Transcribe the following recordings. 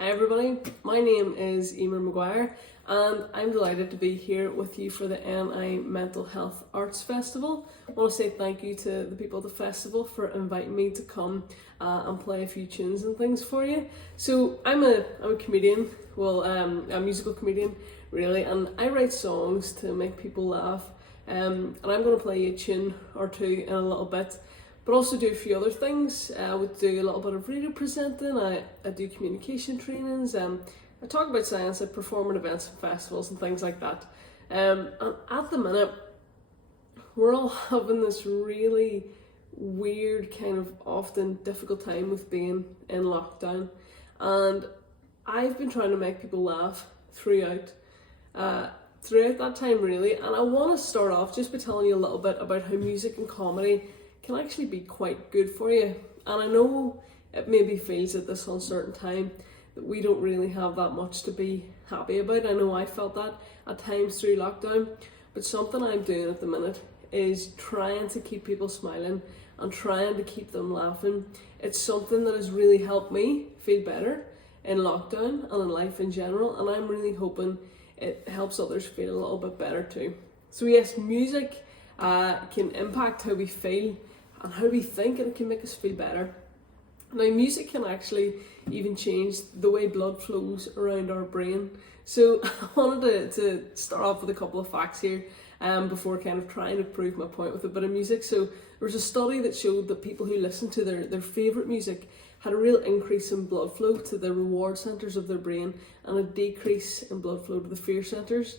Hi everybody, my name is Emer Maguire and I'm delighted to be here with you for the NI Mental Health Arts Festival. I want to say thank you to the people at the festival for inviting me to come and play a few tunes and things for you. So I'm a comedian, a musical comedian really, and I write songs to make people laugh, and I'm going to play you a tune or two in a little bit. But also do a few other things. I would do a little bit of radio presenting, I do communication trainings, I talk about science, I perform at events and festivals and things like that. And at the minute, we're all having this really weird, kind of often difficult time with being in lockdown. And I've been trying to make people laugh throughout that time really. And I want to start off just by telling you a little bit about how music and comedy can actually be quite good for you. And I know it maybe feels at this uncertain time that we don't really have that much to be happy about. I know I felt that at times through lockdown, but something I'm doing at the minute is trying to keep people smiling and trying to keep them laughing. It's something that has really helped me feel better in lockdown and in life in general, and I'm really hoping it helps others feel a little bit better too. So yes, music can impact how we feel and how we think, and it can make us feel better. Now, music can actually even change the way blood flows around our brain. So I wanted to start off with a couple of facts here before kind of trying to prove my point with a bit of music. So there was a study that showed that people who listened to their favourite music had a real increase in blood flow to the reward centres of their brain and a decrease in blood flow to the fear centres.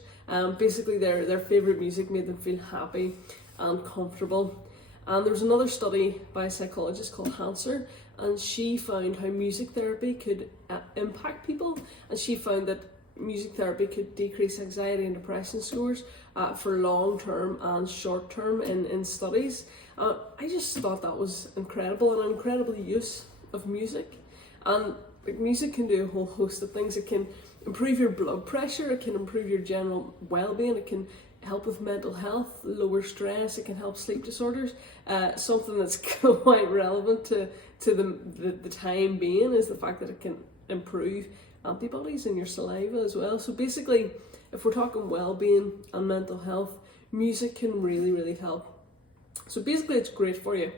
Basically their favourite music made them feel happy and comfortable. And there was another study by a psychologist called Hanser, and she found how music therapy could impact people, and she found that music therapy could decrease anxiety and depression scores for long-term and short-term in studies. I just thought that was incredible, and an incredible use of music. And music can do a whole host of things. It can improve your blood pressure, it can improve your general well-being, it can help with mental health, lower stress, it can help sleep disorders. Something that's quite relevant to the time being is the fact that it can improve antibodies in your saliva as well. So basically, if we're talking well-being and mental health, music can really, really help. So basically it's great for you.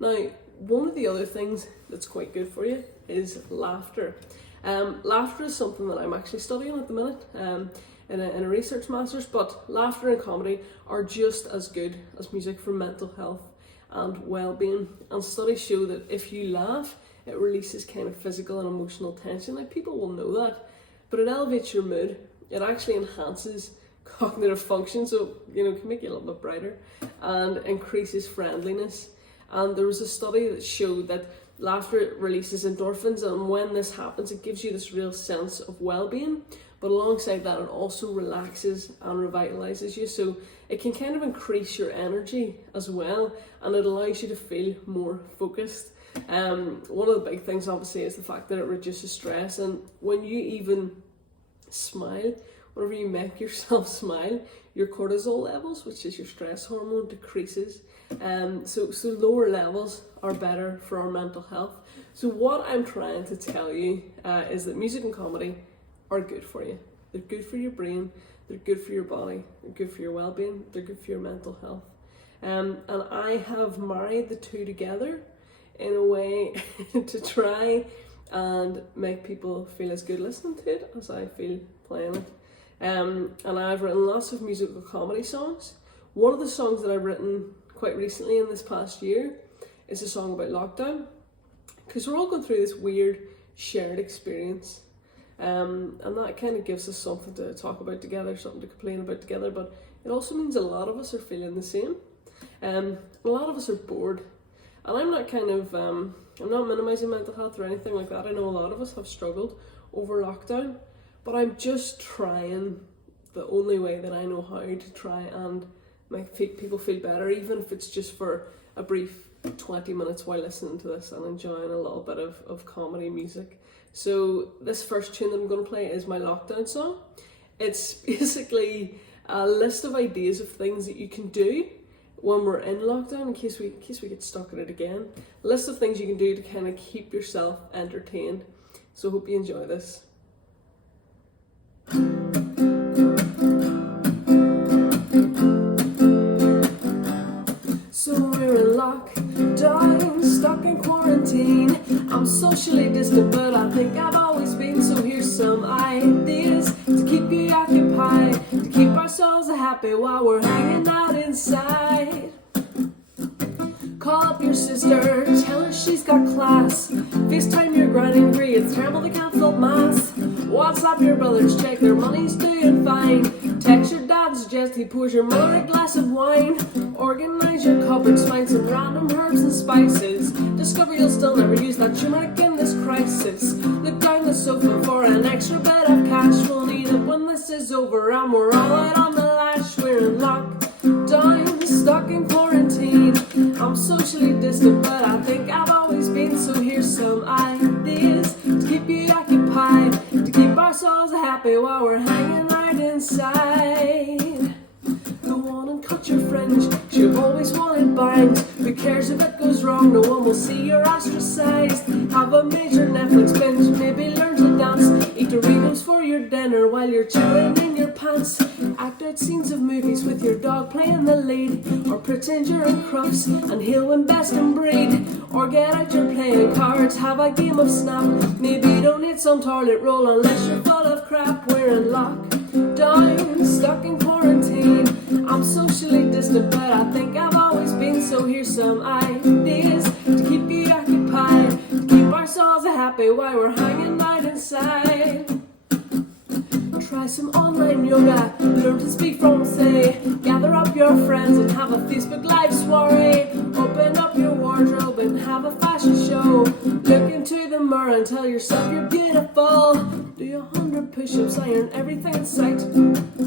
Now, one of the other things that's quite good for you is laughter. Laughter is something that I'm actually studying at the minute. In a research master's, but laughter and comedy are just as good as music for mental health and well-being. And studies show that if you laugh, it releases kind of physical and emotional tension. Like, people will know that, but it elevates your mood. It actually enhances cognitive function, so it can make you a little bit brighter, and increases friendliness. And there was a study that showed that laughter releases endorphins, and when this happens, it gives you this real sense of well-being. But alongside that, it also relaxes and revitalizes you. So it can kind of increase your energy as well, and it allows you to feel more focused. One of the big things obviously is the fact that it reduces stress. And when you even smile, whenever you make yourself smile, your cortisol levels, which is your stress hormone, decreases. So lower levels are better for our mental health. So what I'm trying to tell you is that music and comedy are good for you. They're good for your brain, they're good for your body, they're good for your well-being, they're good for your mental health. And I have married the two together in a way to try and make people feel as good listening to it as I feel playing it. And I've written lots of musical comedy songs. One of the songs that I've written quite recently in this past year is a song about lockdown, because we're all going through this weird shared experience. And that kind of gives us something to talk about together, something to complain about together, but it also means a lot of us are feeling the same. A lot of us are bored, and I'm not I'm not minimizing mental health or anything like that. I know a lot of us have struggled over lockdown, but I'm just trying the only way that I know how to try and make people feel better, even if it's just for a brief 20 minutes while listening to this and enjoying a little bit of comedy music. So this first tune that I'm going to play is my lockdown song. It's basically a list of ideas of things that you can do when we're in lockdown, in case we get stuck in it again. A list of things you can do to kind of keep yourself entertained. So hope you enjoy this. So we're in lockdown, stuck in quarantine. I'm socially distant, but I think I've always been. So here's some ideas to keep you occupied, to keep ourselves happy while we're hanging out inside. Call up your sister, tell her she's got class. FaceTime your grinding free, it's terrible they can't fill mass. WhatsApp your brothers, check their money's doing fine. Text your dad, suggest he pours your mother a glass of wine. Organize your cupboards, find some random herbs and spices. Discover you'll still never use that turmeric in this crisis. Look down the sofa for an extra bit of cash. We'll need it when this is over and we're all out on the lash. We're in lockdown, stuck in quarantine. I'm socially distant, but I think I've always been. So here's some ideas to keep you occupied, to keep ourselves happy while we're hanging out inside. Go on and cut your fringe, you've always wanted bangs. Who cares if it goes wrong, no one will see you're ostracized. Have a major Netflix binge, maybe learn to dance. Eat Doritos for your dinner while you're chewing in your pants. Act out scenes of movies with your dog playing the lead. Or pretend you're in Crufts and he'll win best in breed. Or get out your playing cards, have a game of Snap. Maybe donate some toilet roll unless you're full of crap. We're in lockdown, stuck in quarantine. I'm socially distant, but I think I've always been. So here's some ideas to keep you occupied, to keep ourselves happy while we're hanging out inside. Try some online yoga, learn to speak Francais. Gather up your friends and have a Facebook Live soiree. Open up your wardrobe and have a fashion show. Look into the mirror and tell yourself you're beautiful. Do 100 push-ups, iron everything in sight.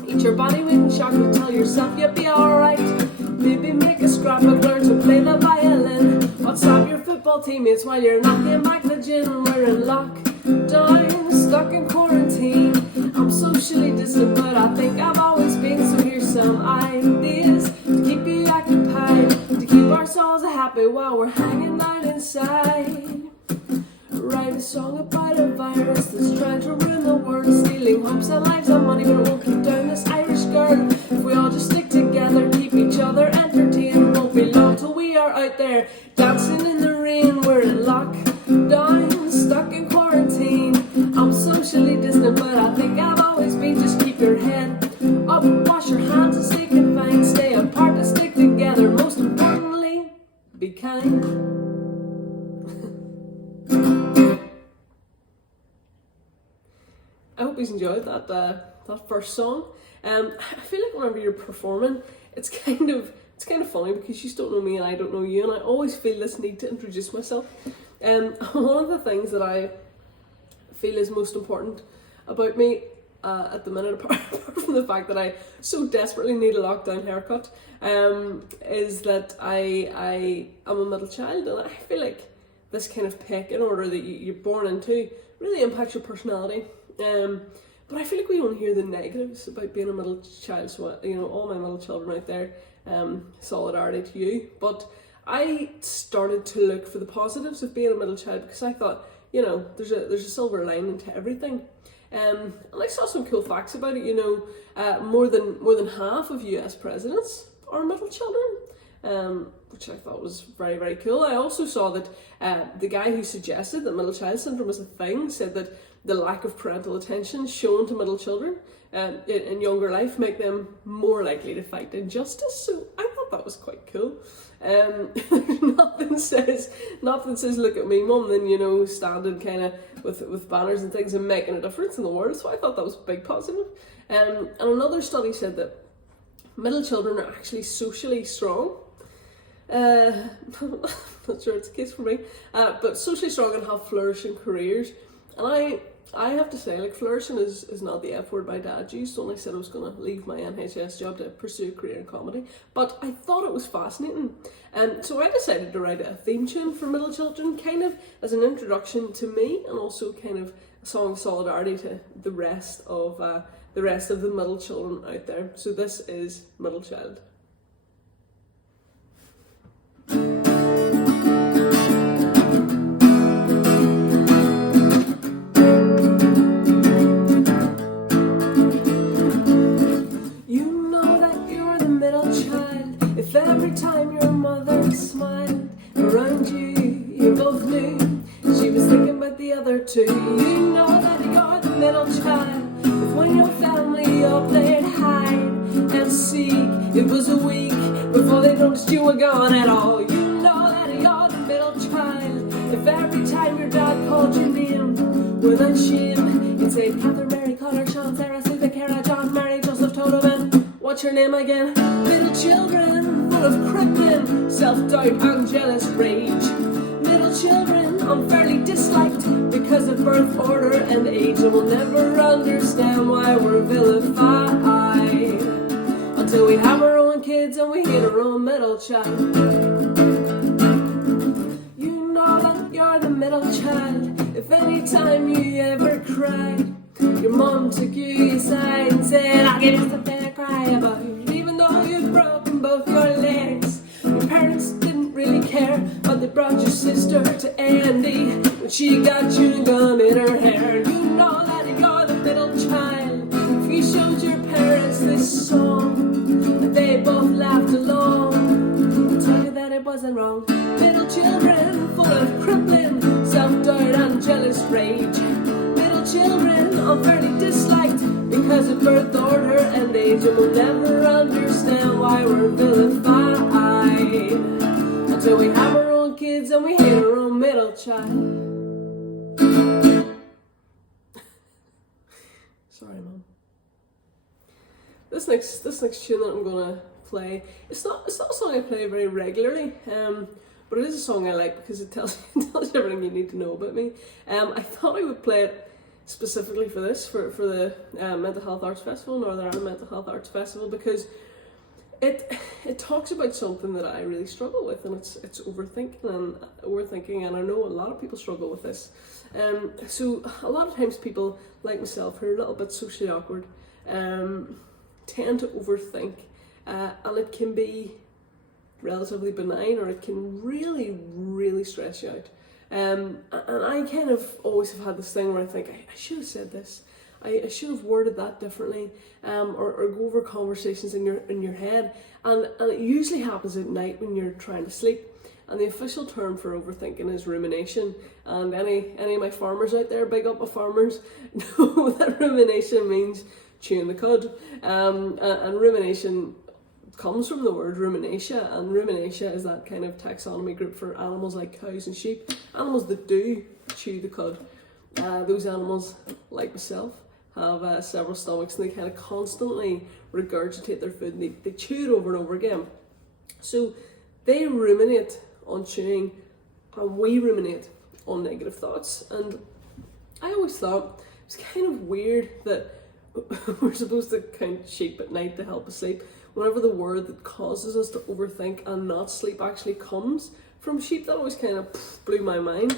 Eat your body weight in chocolate, tell yourself you'll be alright. Maybe make a scrapbook, learn to play the violin. WhatsApp your football teammates while you're knocking back the gin. We're in lockdown, stuck in quarantine. I'm socially distant, but I think I've always been. So here's some ideas to keep you occupied, to keep ourselves happy while we're hanging out inside. Write a song about a virus that's trying to ruin the world, stealing hopes and lives and money, but it won't keep down this Irish girl. If we all just stick together, keep each other entertained, won't be long till we are out there dancing in the rain. We're in lockdown, stuck in quarantine. I'm socially distant, but I think I've always been. Just keep your head up, wash your hands and stay confined. Stay apart and stick together. Most importantly, be kind. I hope you enjoyed that first song. I feel like whenever you're performing, it's kind of funny because you don't know me and I don't know you, and I always feel this need to introduce myself. One of the things that I feel is most important about me at the minute, apart from the fact that I so desperately need a lockdown haircut, is that I am a middle child, and I feel like this kind of pecking order that you're born into really impacts your personality. But I feel like we only hear the negatives about being a middle child, so all my middle children out there, solidarity to you. But I started to look for the positives of being a middle child because I thought, there's a silver lining to everything. And I saw some cool facts about it. More than half of US presidents are middle children, which I thought was very, very cool. I also saw that the guy who suggested that middle child syndrome was a thing said that the lack of parental attention shown to middle children in younger life make them more likely to fight injustice. So I thought that was quite cool. Nothing says look at me mum than standing kind of with banners and things and making a difference in the world. So I thought that was a big positive. And another study said that middle children are actually socially strong. Not sure it's the case for me, but socially strong and have flourishing careers. And I have to say, like, flourishing is not the F word my dad used when I said I was going to leave my NHS job to pursue a career in comedy. But I thought it was fascinating. So I decided to write a theme tune for middle children, kind of as an introduction to me and also kind of a song of solidarity to the rest of the middle children out there. So this is Middle Child. number two. You know that you're the middle child. If when your family up they'd hide and seek, it was a week before they noticed you were gone at all. You know that you're the middle child. If every time your dad called your name without shame, you'd say Catherine, Mary, Connor, Sean, Sarah, Susan, Cara, John, Mary, Joseph, Toto, and what's your name again? Little children full of crippling self-doubt and jealous rage. Little children unfairly disliked because of birth order and age, and will never understand why we're vilified until we have our own kids and we hate our own middle child. You know that you're the middle child. If any time you ever cried, your mom took you aside and said, I'll give you something to cry about. Even though you'd broken both your legs, your parents didn't really care, but they brought your sister to Andy when she got chewing gum in her hair. You know that you're the middle child. If you showed your parents this song and they both laughed along, I'll tell you that it wasn't wrong. Little children full of crippling self-doubt and jealous rage. Little children unfairly disliked because of birth order and age, and will never understand why we're vilified until we have our own kids and we hate our own middle child. Sorry, Mom. This next tune that I'm gonna play, it's not a song I play very regularly, but it is a song I like because it tells you everything you need to know about me. I thought I would play it specifically for this, for the Mental Health Arts Festival, Northern Ireland Mental Health Arts Festival, because it talks about something that I really struggle with, and it's overthinking, and I know a lot of people struggle with this. So a lot of times people like myself who are a little bit socially awkward tend to overthink, and it can be relatively benign, or it can really, really stress you out. And I kind of always have had this thing where I think I should have said this, I should have worded that differently, or go over conversations in your head, and it usually happens at night when you're trying to sleep. And the official term for overthinking is rumination. And any of my farmers out there, big up my farmers, know that rumination means chewing the cud. And rumination comes from the word ruminatia, and ruminatia is that kind of taxonomy group for animals like cows and sheep, animals that do chew the cud. Those animals, like myself, have several stomachs, and they kind of constantly regurgitate their food, and they chew it over and over again. So they ruminate on chewing, and we ruminate on negative thoughts. And I always thought it's kind of weird that we're supposed to count sheep at night to help us sleep, whenever the word that causes us to overthink and not sleep actually comes from sheep. That always kind of blew my mind.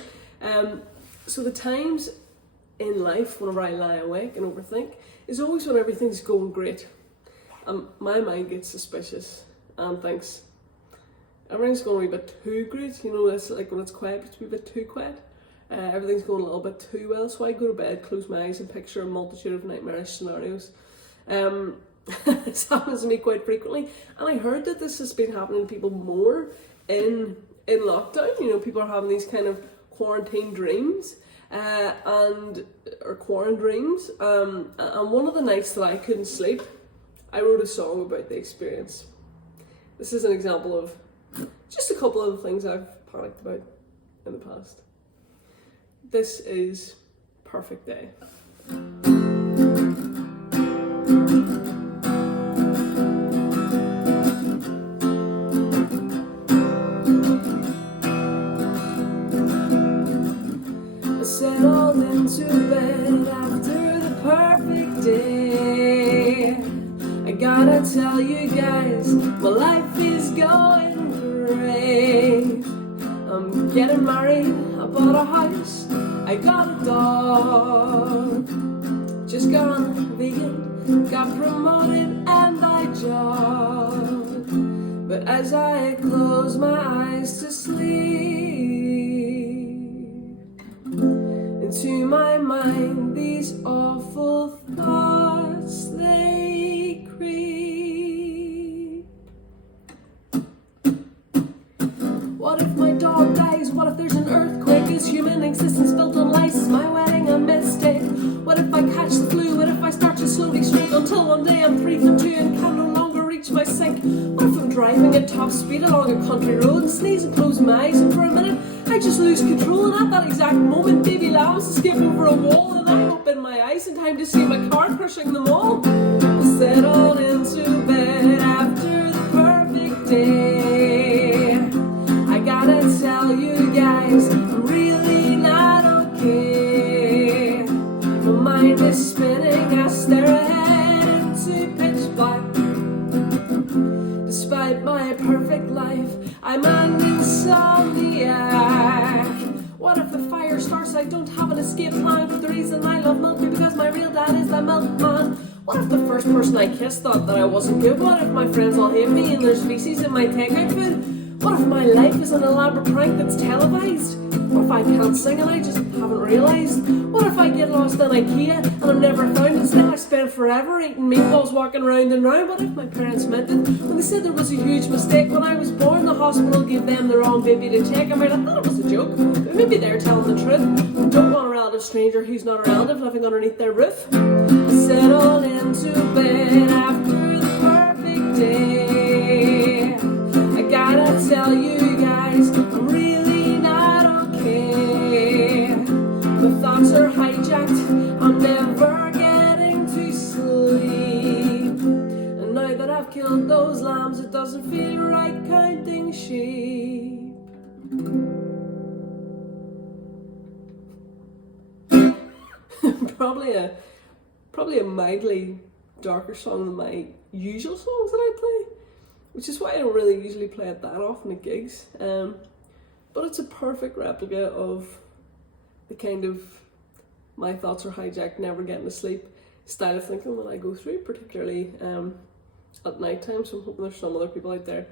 So the times in life whenever I lie awake and overthink is always when everything's going great. My mind gets suspicious and thinks everything's going a wee bit too great. You know, it's like when it's quiet, it's a wee bit too quiet. Everything's going a little bit too well, so I go to bed, close my eyes, and picture a multitude of nightmarish scenarios. This happens to me quite frequently, and I heard that this has been happening to people more in lockdown. You know, people are having these kind of quarantine dreams, or quarantine dreams. And one of the nights that I couldn't sleep, I wrote a song about the experience. This is an example of just a couple of the things I've panicked about in the past. This is Perfect Day. I settled into bed after the perfect day. I gotta tell you guys, my life is going great. I'm getting married, I bought a house, I got a dog. Just gone vegan, got promoted and I jogged. But as I close my eyes to sleep, into my mind these awful thoughts they creep. What if my dog dies? What if there's an earthquake? Is human existence built on lies? Is my way speed along a country road and sneeze and close my eyes, and for a minute I just lose control, and at that exact moment baby lambs escape over a wall, and I open my eyes in time to see my car crushing them all. I settled into bed after the perfect day. I gotta tell you guys, I'm really not okay. My mind is spinning, I stare ahead into pitch black. Despite my perfect life, I'm an insomniac. What if the fire starts, I don't have an escape plan? But the reason I love milk is because my real dad is the milkman. What if the first person I kissed thought that I wasn't good? What if my friends all hate me and there's feces in my takeout food? What if my life is an elaborate prank that's televised? What if I can't sing and I just haven't realised? What if I get lost in IKEA and I'm never found? Instead I spend forever eating meatballs, walking round and round. What if my parents meant it when they said there was a huge mistake? When I was born, the hospital gave them the wrong baby to take. I mean, I thought it was a joke, but maybe they're telling the truth. I don't want a relative stranger who's not a relative living underneath their roof. I settled into bed after the perfect day. I gotta tell you guys, I'm really not okay. My thoughts are hijacked, I'm never getting to sleep. And now that I've killed those lambs, it doesn't feel right counting sheep. Probably a mildly darker song than my usual songs that I play, which is why I don't really usually play it that often at gigs. But it's a perfect replica of the kind of my thoughts are hijacked, never getting to sleep style of thinking that I go through, particularly at night time. So I'm hoping there's some other people out there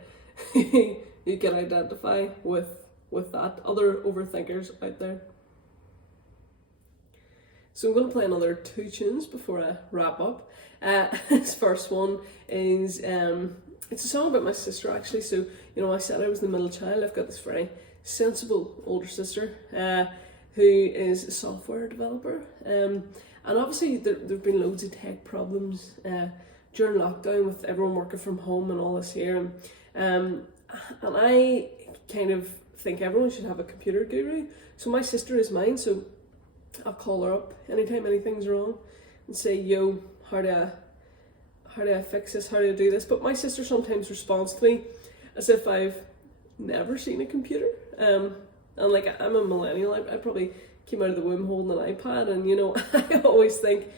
who can identify with that, other overthinkers out there. So I'm going to play another 2 tunes before I wrap up. This first one is, it's a song about my sister actually. So, you know, I said I was the middle child. I've got this very sensible older sister who is a software developer. And obviously there've been loads of tech problems during lockdown with everyone working from home and all this here. And I kind of think everyone should have a computer guru. So my sister is mine, so I'll call her up anytime anything's wrong and say, yo, how do I fix this, how do I do this? But my sister sometimes responds to me as if I've never seen a computer. And like, I'm a millennial, I probably came out of the womb holding an iPad, and you know, I always think,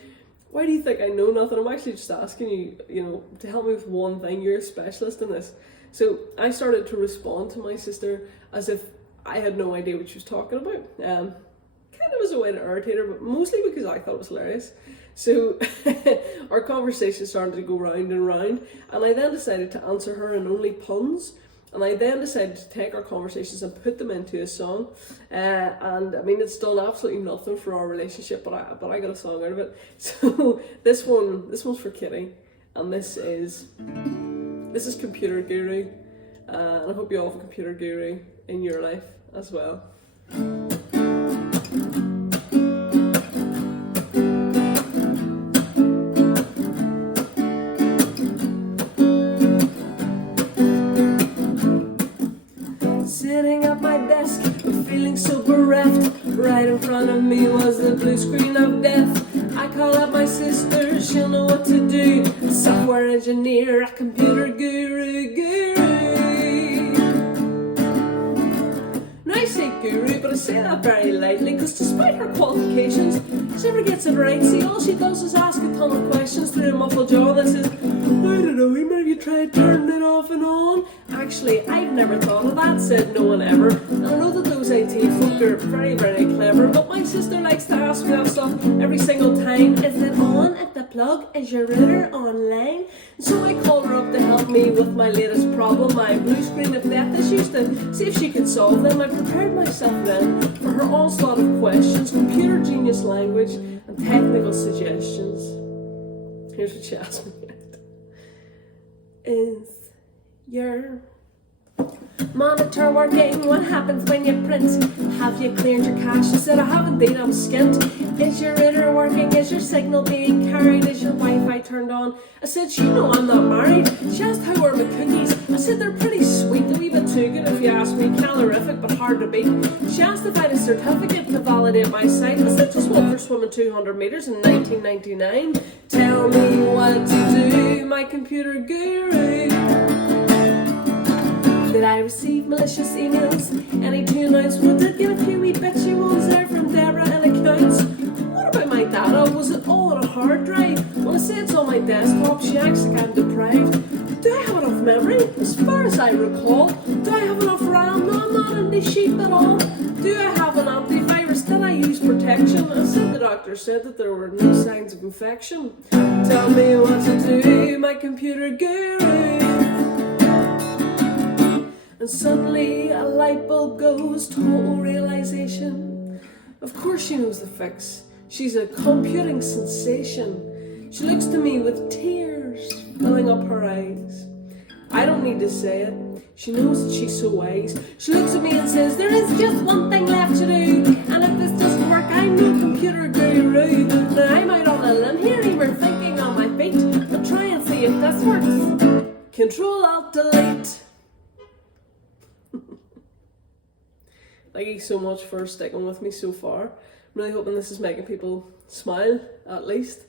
why do you think I know nothing? I'm actually just asking you, you know, to help me with one thing. You're a specialist in this. So I started to respond to my sister as if I had no idea what she was talking about. Kind of as a way to irritate her, but mostly because I thought it was hilarious. So our conversation started to go round and round, and I then decided to answer her in only puns. And I then decided to take our conversations and put them into a song. And I mean, it's done absolutely nothing for our relationship, but I got a song out of it. So this one's for Kitty, and this is Computer Guru. And I hope you all have a computer guru in your life as well. Sitting at my desk, I'm feeling so bereft. Right in front of me was the blue screen of death. I call up my sister, she'll know what to do. A software engineer, a computer guru. Now I say guru, but I say that very lightly, because despite her qualifications, she never gets it right. See, all she does is ask a ton of questions through a muffled jaw that says, I don't know, Emer, have you tried turning it off and on? Actually, I've never thought of that, said no one ever. And I know that those IT folk are very, very clever, but my sister likes to ask me that stuff every single time. Is it on at the plug? Is your router online? And so I called her up to help me with my latest problem, my blue screen of death issues, to see if she could solve them. I prepared myself then for her onslaught of questions, computer genius language, and technical suggestions. Here's what she asked me. Is your Monitor working, what happens when you print? Have you cleared your cache? I said I haven't been, I'm skint. Is your router working? Is your signal being carried? Is your Wi-Fi turned on? I said, she know I'm not married. She asked how were my cookies. I said they're pretty sweet, a wee bit too good if you ask me. Calorific but hard to beat. She asked if I had a certificate to validate my site. I said just one for swimming 200 meters in 1999. Tell me what to do, my computer guru. Did I receive malicious emails? Any to announce? Well, did get a few wee bitchy ones there from Deborah and accounts. What about my data? Was it all on a hard drive? Well, I say it's on my desktop. She acts like I'm deprived. Do I have enough memory? As far as I recall. Do I have enough RAM? No, I'm not in the sheep at all. Do I have an antivirus? Did I use protection? I said the doctor said that there were no signs of infection. Tell me what to do, my computer guru. And suddenly a light bulb goes, total realization. Of course she knows the fix. She's a computing sensation. She looks to me with tears filling up her eyes. I don't need to say it. She knows that she's so wise. She looks at me and says, there is just one thing left to do. And if this doesn't work, I'm no computer guru. Now I'm out on a limb here, Emer, thinking on my feet. But try and see if this works. Control-Alt-Delete. Thank you so much for sticking with me so far. I'm really hoping this is making people smile, at least,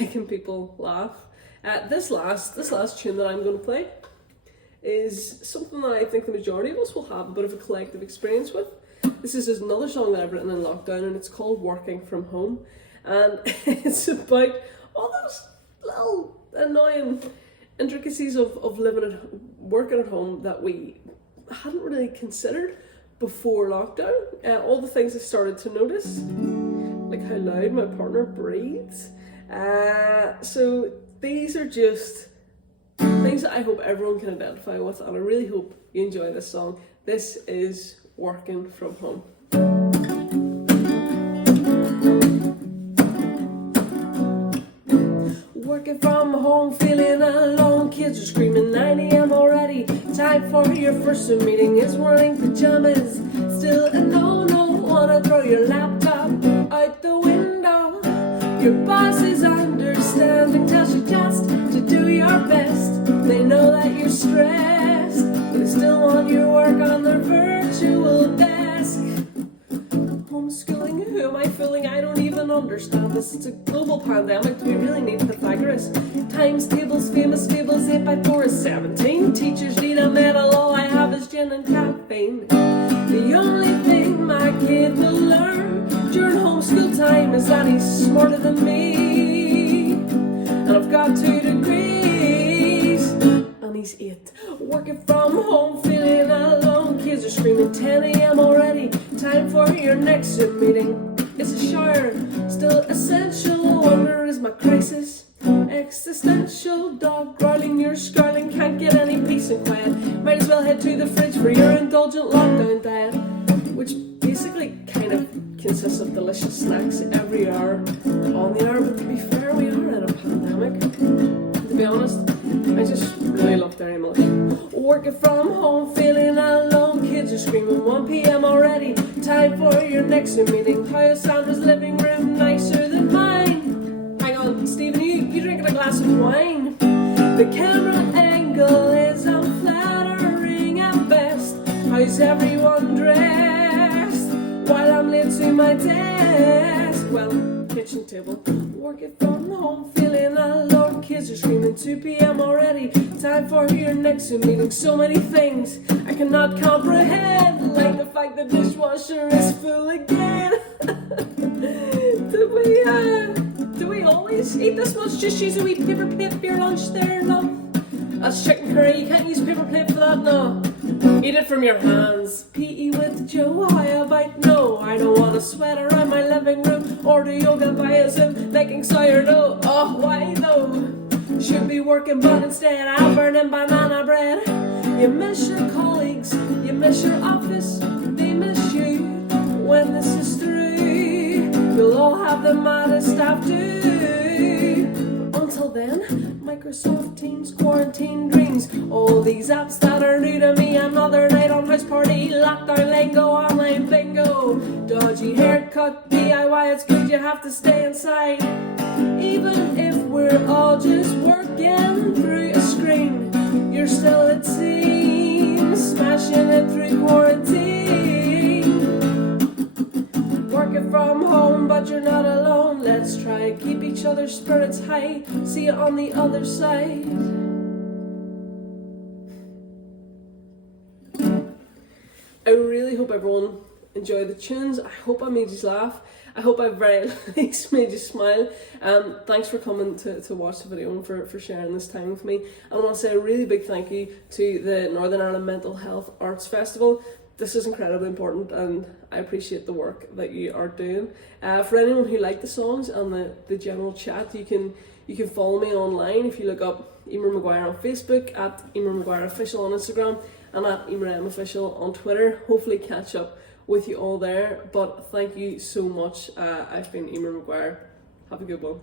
making people laugh. This last tune that I'm going to play is something that I think the majority of us will have a bit of a collective experience with. This is another song that I've written in lockdown, and it's called Working From Home. And it's about all those little annoying intricacies of working at home that we hadn't really considered before lockdown. All the things I started to notice, like how loud my partner breathes. So these are just things that I hope everyone can identify with, and I really hope you enjoy this song. This is Working From Home. Working from home, feeling alone. Kids are screaming 9 a.m. already. Time for your first Zoom meeting. It's wearing pajamas. Still a no-no. Wanna throw your laptop out the window. Your boss is understanding. Tells you just to do your best. They know that you're stressed, but they still want your work on their virtual desk. Homeschooling, who am I fooling? I don't even understand this. It's a global pandemic. Do we really need Pythagoras? Times tables, famous fables, 8 by 4 is 17. Teachers need a medal, all I have is gin and caffeine. The only thing my kid will learn during homeschool time is that he's smarter than me. And I've got 2 degrees, and he's 8. Working from home, feeling alone. Kids are screaming 10 a.m. already. Time for your next Zoom meeting. It's a shower, still essential. Wonder is my crisis existential. Dog growling, you're scrolling, can't get any peace and quiet. Might as well head to the fridge for your indulgent lockdown diet, which basically kind of consists of delicious snacks every hour on the hour. But to be fair, we are in a pandemic. To be honest, I just really love Dairy Milk. Working from home, feeling alone. Kids are screaming 1 p.m. already. Time for your next Zoom meeting. How is Sandra's living room nicer than mine? Hang on, Stephen, you drinking a glass of wine? The camera angle is unflattering at best. How's everyone dressed while I'm late to my desk? Well, kitchen table. Working from home, feeling alone. Kids are screaming 2 p.m. already. Time for your next Zoom meeting. So many things I cannot comprehend, like the fact the dishwasher is full again. Do we always eat this much? Just use a wee paper plate for your lunch there, no? That's chicken curry, you can't use paper plate for that, no. Eat it from your hands. PE with Joe, how about no? I don't want to sweat around my living room or do yoga via Zoom, making sourdough. Oh, why though? Should be working, but instead I'm burning banana bread. You miss your colleagues, you miss your office, they miss you. When this is through, you'll all have the maddest staff too. Until then, Microsoft Teams, quarantine dreams, all these apps that are new to me, I'm not but DIY, it's good you have to stay inside. Even if we're all just working through a screen, you're still a team, smashing it through quarantine. Working from home, but you're not alone. Let's try and keep each other's spirits high. See you on the other side. I really hope everyone enjoyed the tunes. I hope I made you laugh. I hope I very least made you smile. Thanks for coming to watch the video and for sharing this time with me. I want to say a really big thank you to the Northern Ireland Mental Health Arts Festival. This is incredibly important and I appreciate the work that you are doing. For anyone who liked the songs and the general chat, you can follow me online if you look up Emer Maguire on Facebook, at Emer Maguire Official on Instagram, and at Emer Official on Twitter. Hopefully catch up with you all there, but thank you so much. I've been Emer Maguire. Have a good one.